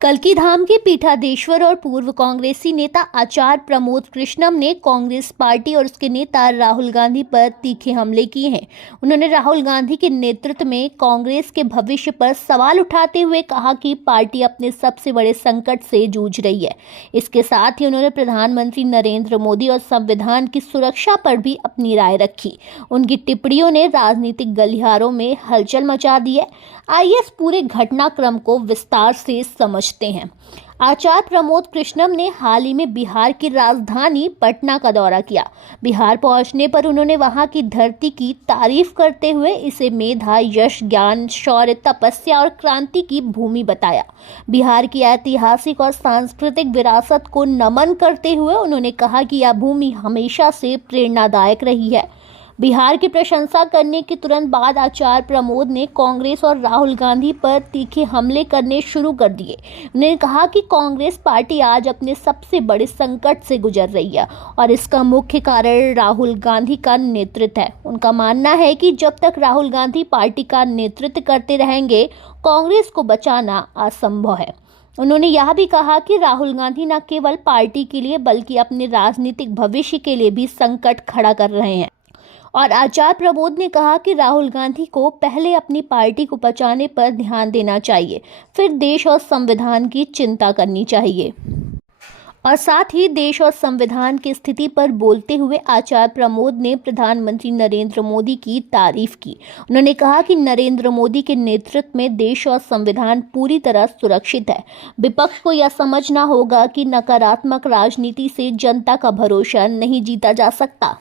कल्की धाम के पीठाधीश्वर और पूर्व कांग्रेसी नेता आचार्य प्रमोद कृष्णम ने कांग्रेस पार्टी और उसके नेता राहुल गांधी पर तीखे हमले किए हैं। उन्होंने राहुल गांधी के नेतृत्व में कांग्रेस के भविष्य पर सवाल उठाते हुए कहा कि पार्टी अपने सबसे बड़े संकट से जूझ रही है। इसके साथ ही उन्होंने प्रधानमंत्री नरेंद्र मोदी और संविधान की सुरक्षा पर भी अपनी राय रखी। उनकी टिप्पणियों ने राजनीतिक गलियारों में हलचल मचा दी है। आइए इस पूरे घटनाक्रम को विस्तार से समझते हैं। आचार्य प्रमोद कृष्णम ने हाल ही में बिहार की राजधानी पटना का दौरा किया। बिहार पहुंचने पर उन्होंने वहां की धरती की तारीफ करते हुए इसे मेधा, यश, ज्ञान, शौर्य, तपस्या और क्रांति की भूमि बताया। बिहार की ऐतिहासिक और सांस्कृतिक विरासत को नमन करते हुए उन्होंने कहा कि यह भूमि हमेशा से प्रेरणादायक रही है। बिहार की प्रशंसा करने के तुरंत बाद आचार्य प्रमोद ने कांग्रेस और राहुल गांधी पर तीखे हमले करने शुरू कर दिए। उन्होंने कहा कि कांग्रेस पार्टी आज अपने सबसे बड़े संकट से गुजर रही है और इसका मुख्य कारण राहुल गांधी का नेतृत्व है। उनका मानना है कि जब तक राहुल गांधी पार्टी का नेतृत्व करते रहेंगे, कांग्रेस को बचाना असंभव है। उन्होंने यह भी कहा कि राहुल गांधी न केवल पार्टी के लिए बल्कि अपने राजनीतिक भविष्य के लिए भी संकट खड़ा कर रहे हैं। और आचार्य प्रमोद ने कहा कि राहुल गांधी को पहले अपनी पार्टी को बचाने पर ध्यान देना चाहिए, फिर देश और संविधान की चिंता करनी चाहिए। और साथ ही देश और संविधान की स्थिति पर बोलते हुए आचार्य प्रमोद ने प्रधानमंत्री नरेंद्र मोदी की तारीफ की। उन्होंने कहा कि नरेंद्र मोदी के नेतृत्व में देश और संविधान पूरी तरह सुरक्षित है। विपक्ष को यह समझना होगा कि नकारात्मक राजनीति से जनता का भरोसा नहीं जीता जा सकता।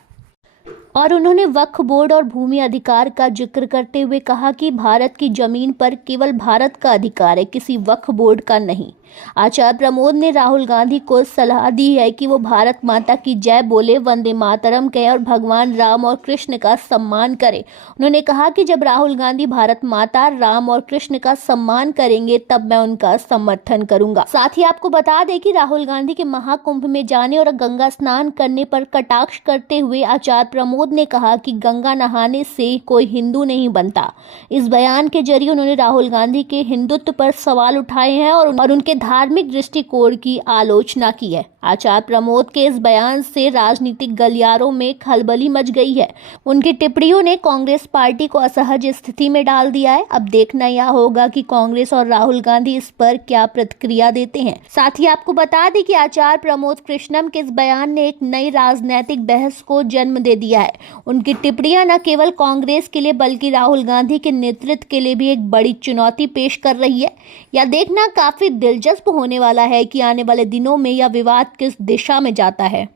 और उन्होंने वक्फ बोर्ड और भूमि अधिकार का जिक्र करते हुए कहा कि भारत की जमीन पर केवल भारत का अधिकार है, किसी वक्फ बोर्ड का नहीं। आचार्य प्रमोद ने राहुल गांधी को सलाह दी है कि वो भारत माता की जय बोले, वंदे मातरम कहे और भगवान राम और कृष्ण का सम्मान करें। उन्होंने कहा कि जब राहुल गांधी भारत माता, राम और कृष्ण का सम्मान करेंगे तब मैं उनका समर्थन करूंगा। साथ ही आपको बता दें कि राहुल गांधी के महाकुंभ में जाने और गंगा स्नान करने पर कटाक्ष करते हुए आचार्य प्रमोद ने कहा कि गंगा नहाने से कोई हिंदू नहीं बनता। इस बयान के जरिए उन्होंने राहुल गांधी के हिंदुत्व पर सवाल उठाए हैं और उनके धार्मिक दृष्टिकोण की आलोचना की है। आचार्य प्रमोद के इस बयान से राजनीतिक गलियारों में खलबली मच गई है। उनकी टिप्पणियों ने कांग्रेस पार्टी को असहज स्थिति में डाल दिया है। अब देखना यह होगा कि कांग्रेस और राहुल गांधी इस पर क्या प्रतिक्रिया देते हैं। साथ ही आपको बता दें कि आचार्य प्रमोद कृष्णम के इस बयान ने एक नई राजनीतिक बहस को जन्म दे दिया है। उनकी टिप्पणियां न केवल कांग्रेस के लिए बल्कि राहुल गांधी के नेतृत्व के लिए भी एक बड़ी चुनौती पेश कर रही है। यह देखना काफी दिलचस्प होने वाला है कि आने वाले दिनों में यह विवाद किस दिशा में जाता है।